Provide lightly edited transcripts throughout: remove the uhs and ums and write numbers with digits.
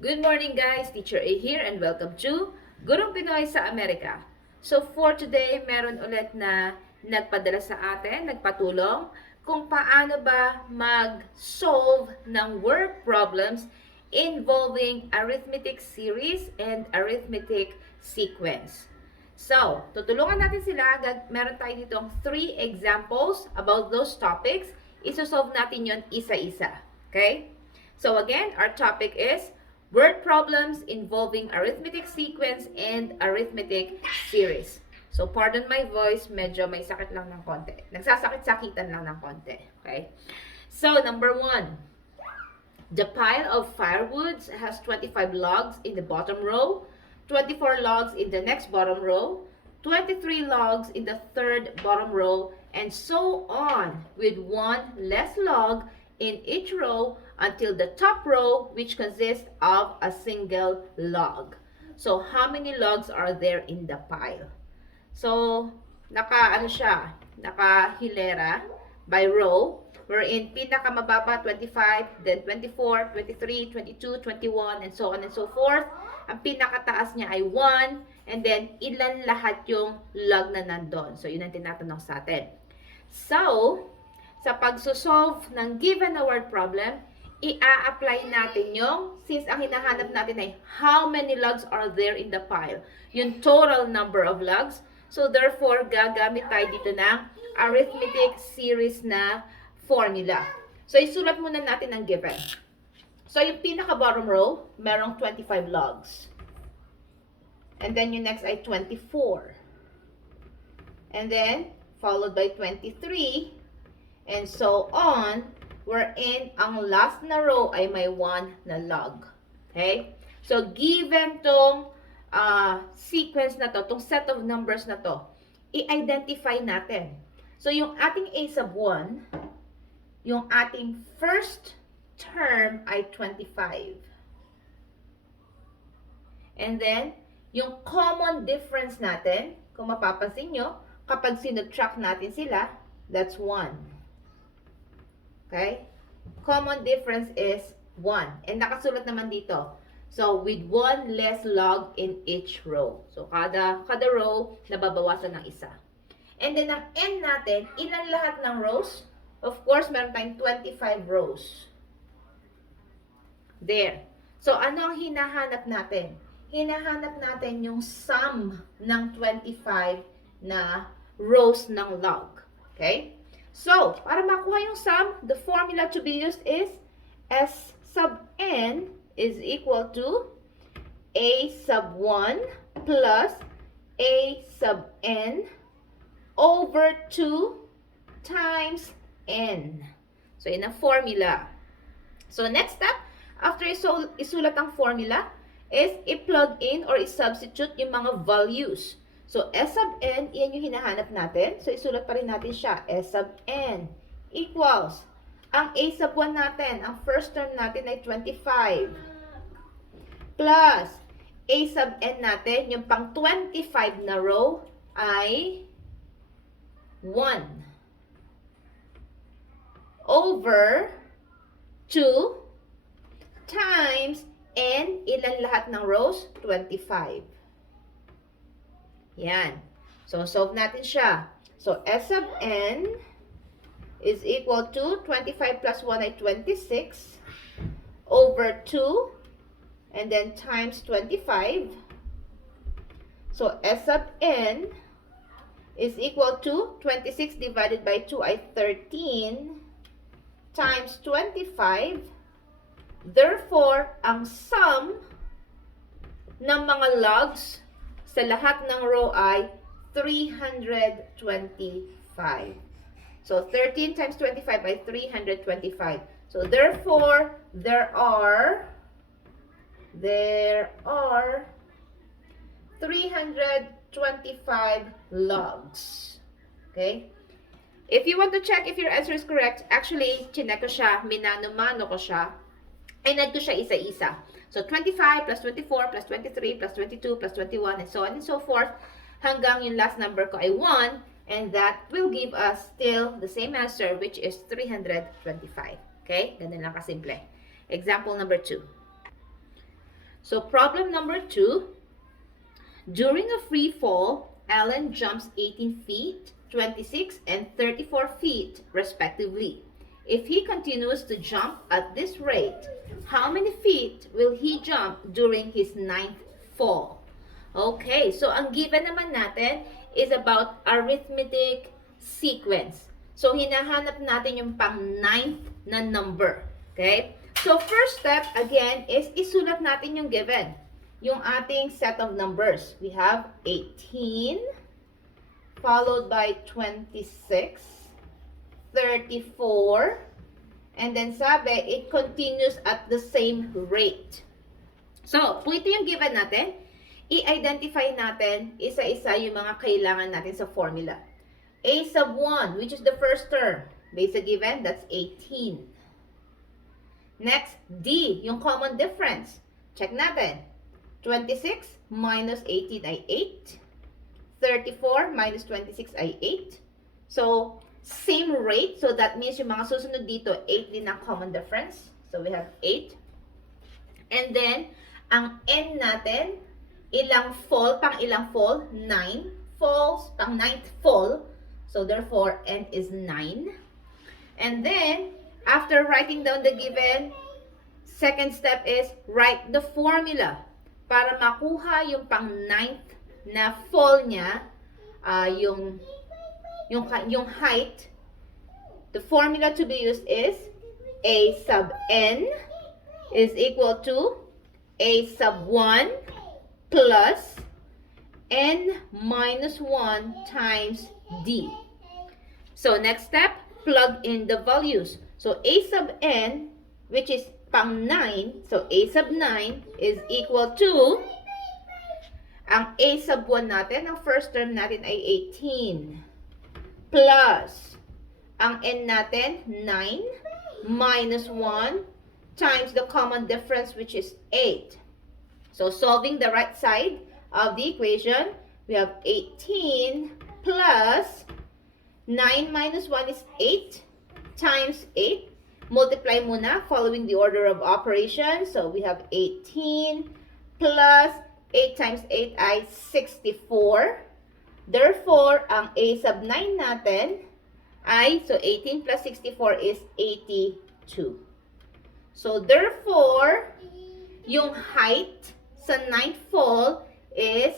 Good morning guys, Teacher A here and welcome to Gurong Pinoy sa Amerika. So for today, meron ulit na nagpadala sa atin, nagpatulong kung paano ba mag-solve ng word problems involving arithmetic series and arithmetic sequence. So, tutulungan natin sila. Meron tayo ditong 3 examples about those topics. Isosolve natin yon isa-isa. Okay? So again, our topic is word problems involving arithmetic sequence and arithmetic series. So pardon my voice, medyo may sakit lang ng konti. Nagsasakit-sakitan lang ng konti. Okay? So number 1. The pile of firewoods has 25 logs in the bottom row, 24 logs in the next bottom row, 23 logs in the third bottom row, and so on with one less log in each row until the top row, which consists of a single log. So, how many logs are there in the pile? So, naka-hilera by row, wherein pinakamababa 25, then 24, 23, 22, 21, and so on and so forth. Ang pinakataas niya ay 1, and then ilan lahat yung log na nandun. So, yun ang tinatanong sa atin. So, sa pagsosolve ng given na word problem, i-apply natin yung, since ang hinahanap natin ay how many logs are there in the pile, yung total number of logs. So therefore, gagamit tayo dito ng arithmetic series na formula. So isulat muna natin ang given. So yung pinaka bottom row, merong 25 logs. And then yung next ay 24. And then, followed by 23. And so on, wherein ang last na row ay may 1 na log. Okay? So, given tong sequence na to, tong set of numbers na to, i-identify natin. So, yung ating a sub 1, yung ating first term ay 25. And then, yung common difference natin, kung mapapansin nyo, kapag sinubtract natin sila, that's 1. Okay? Common difference is 1. And nakasulat naman dito. So, with 1 less log in each row. So, kada row, nababawasan ng isa. And then, ang n natin, ilan lahat ng rows? Of course, meron tayong 25 rows. There. So, ano ang hinahanap natin? Hinahanap natin yung sum ng 25 na rows ng log. Okay? So, para makuha yung sum, the formula to be used is S sub n is equal to A sub 1 plus A sub n over 2 times n. So, yun ang formula. So, next step, after isulat ang formula, is i-plug in or i-substitute yung mga values. So, S sub n, yan yung hinahanap natin. So, isulat pa rin natin siya. S sub n equals, ang A sub 1 natin, ang first term natin ay 25. Plus, A sub n natin, yung pang 25 na row, ay 1. Over 2 times n, ilan lahat ng rows? 25. Yan. So, solve natin siya. So, S sub n is equal to 25 plus 1 ay 26 over 2 and then times 25. So, S sub n is equal to 26 divided by 2 ay 13 times 25. Therefore, ang sum ng mga logs sa lahat ng row ay 325. So, 13 times 25 ay 325. So, therefore, there are 325 logs. Okay? If you want to check if your answer is correct, actually, chinek ko siya, minano-mano ko siya, inad ko siya isa-isa. So, 25 plus 24 plus 23 plus 22 plus 21 and so on and so forth hanggang yung last number ko ay 1 and that will give us still the same answer which is 325. Okay? Ganun lang kasimple. Example number 2. So problem number 2. During a free fall, Alan jumps 18 feet, 26 and 34 feet respectively. If he continues to jump at this rate, how many feet will he jump during his 9th fall? Okay, so ang given naman natin is about arithmetic sequence. So hinahanap natin yung pang 9th na number. Okay? So first step again is isulat natin yung given. Yung ating set of numbers. We have 18 followed by 26, 34, and then sabi, it continues at the same rate. So, kung ito yung given natin, i-identify natin isa-isa yung mga kailangan natin sa formula. A sub 1, which is the first term. Based sa given, that's 18. Next, D, yung common difference. Check natin. 26 minus 18 ay 8. 34 minus 26 ay 8. So, same rate. So, that means yung mga susunod dito, 8 din ang common difference. So, we have 8. And then, ang N natin, ilang fall, pang ilang fall? 9 falls, pang 9th fall. So, therefore, N is 9. And then, after writing down the given, second step is write the formula. Para makuha yung pang 9th na fall niya, yung height, the formula to be used is A sub N is equal to A sub 1 plus N minus 1 times D. So next step, plug in the values. So A sub N, which is pang 9, so A sub 9 is equal to, ang A sub 1 natin, ang first term natin ay 18, plus, ang N natin, 9, minus 1, times the common difference, which is 8. So, solving the right side of the equation, we have 18 plus 9 minus 1 is 8 times 8. Multiply muna following the order of operation. So, we have 18 plus 8 times 8 ay 64. Therefore, ang A sub 9 natin ay, so 18 plus 64 is 82. So, therefore, yung height sa 9th fall is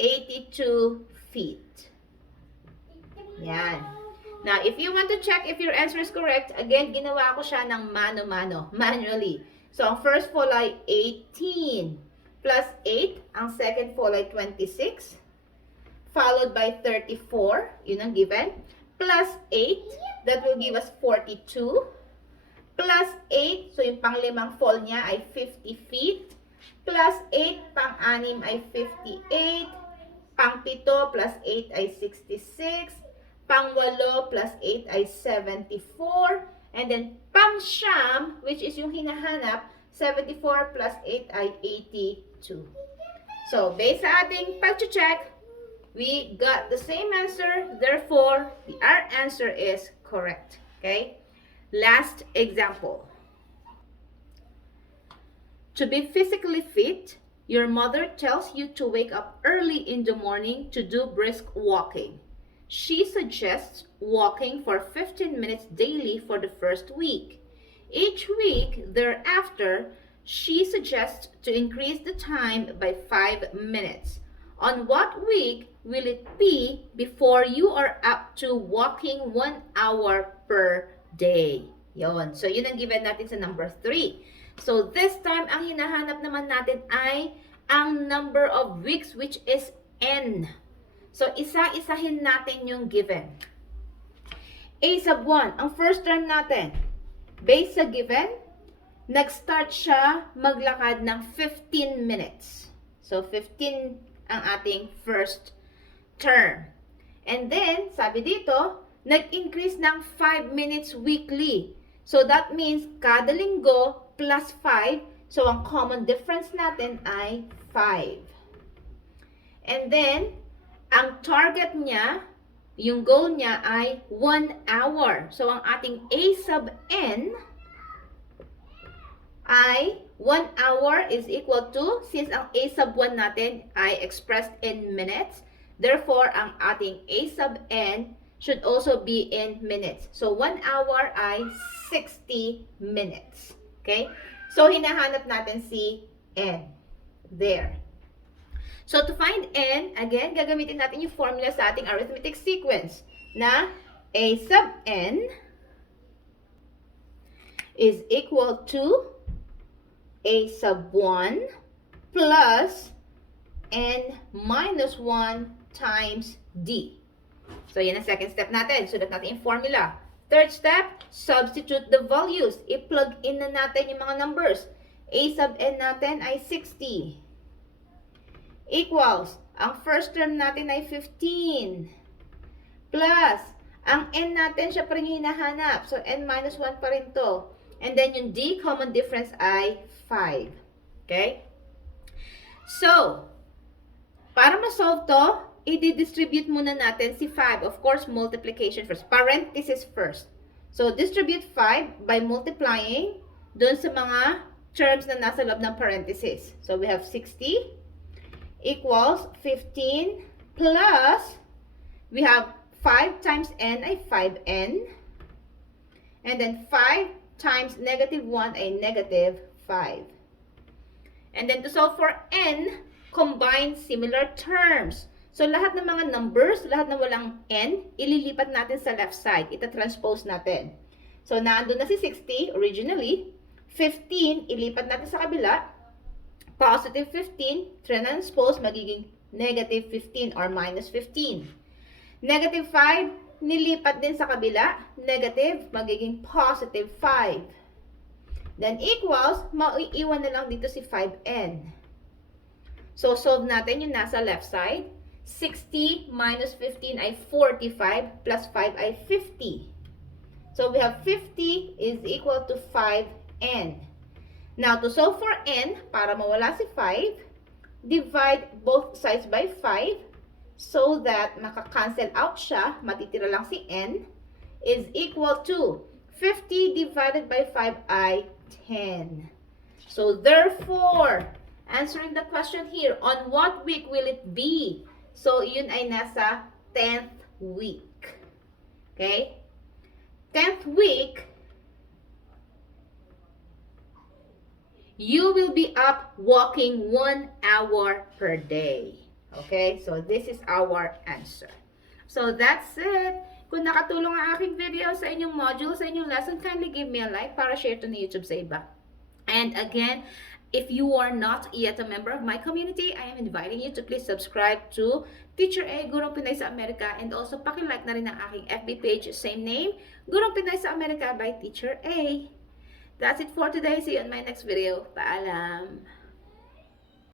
82 feet. Yan. Now, if you want to check if your answer is correct, again, ginawa ko siya ng mano-mano, manually. So, ang first fall ay 18 plus 8. Ang second fall ay 26. Followed by 34. Yun ang given. Plus 8. That will give us 42. Plus 8. So, yung panglimang fall niya ay 50 feet. Plus 8. Pang-anim ay 58. Pang-pito plus 8 ay 66. Pang-walo plus 8 ay 74. And then, pang-siyam, which is yung hinahanap, 74 plus 8 ay 82. So, based sa ating pag-check, we got the same answer. Therefore, our answer is correct. Okay? Last example. To be physically fit, your mother tells you to wake up early in the morning to do brisk walking. She suggests walking for 15 minutes daily for the first week. Each week thereafter, she suggests to increase the time by 5 minutes. On what week will it be before you are up to walking 1 hour per day? Yon. So, yun ang given natin sa number 3. So, this time, ang hinahanap naman natin ay ang number of weeks, which is N. So, isa-isahin natin yung given. A sub 1, ang first term natin, based sa given, nag-start siya maglakad ng 15 minutes. So, 15 ang ating first term. And then, sabi dito, nag-increase ng 5 minutes weekly. So, that means kada linggo plus 5. So, ang common difference natin ay 5. And then, ang target niya, yung goal niya ay 1 hour. So, ang ating A sub N ay 1 hour is equal to, since ang A sub 1 natin ay expressed in minutes, therefore, ang ating A sub n should also be in minutes. So, 1 hour ay 60 minutes. Okay? So, hinahanap natin si n. There. So, to find n, again, gagamitin natin yung formula sa ating arithmetic sequence na A sub n is equal to A sub 1 plus n minus 1 times d. So, yan ang second step natin. Sulat natin yung formula. Third step, substitute the values. I-plug in na natin yung mga numbers. A sub n natin ay 60. Equals, ang first term natin ay 15. Plus, ang n natin, siya pa rin yung hinahanap. So, n minus 1 pa rin to. And then, yung d, common difference ay 5. Okay? So, para ma-solve to, i-distribute muna natin si 5. Of course, multiplication first. Parenthesis first. So, distribute 5 by multiplying dun sa mga terms na nasa loob ng parenthesis. So, we have 60 equals 15 plus, we have 5 times n ay 5n. And then 5 times negative 1 ay negative 5. And then to solve for n, combine similar terms. So, lahat ng mga numbers, lahat na walang n, ililipat natin sa left side. Ita-transpose natin. So, naandun na si 60 originally. 15, ilipat natin sa kabila. Positive 15, transpose, magiging negative 15 or minus 15. Negative 5, nilipat din sa kabila, negative, magiging positive 5. Then equals, maiiwan na lang dito si 5n. So, solve natin yung nasa left side. 60 minus 15 ay 45, plus 5 ay 50. So, we have 50 is equal to 5n. Now, to solve for n, para mawala si 5, divide both sides by 5, so that maka-cancel out siya, matitira lang si n, is equal to 50 divided by 5 ay 10. So, therefore, answering the question here, on what week will it be? So, yun ay nasa 10th week. Okay? 10th week, you will be up walking 1 hour per day. Okay? So, this is our answer. So, that's it. Kung nakatulong ang aking video sa inyong module, sa inyong lesson, kindly give me a like para share to na YouTube sa iba. And again, if you are not yet a member of my community, I am inviting you to please subscribe to Teacher A, Gurong Pinay sa Amerika, and also pakilike na rin ang aking FB page, same name, Gurong Pinay sa Amerika by Teacher A. That's it for today. See you in my next video. Paalam!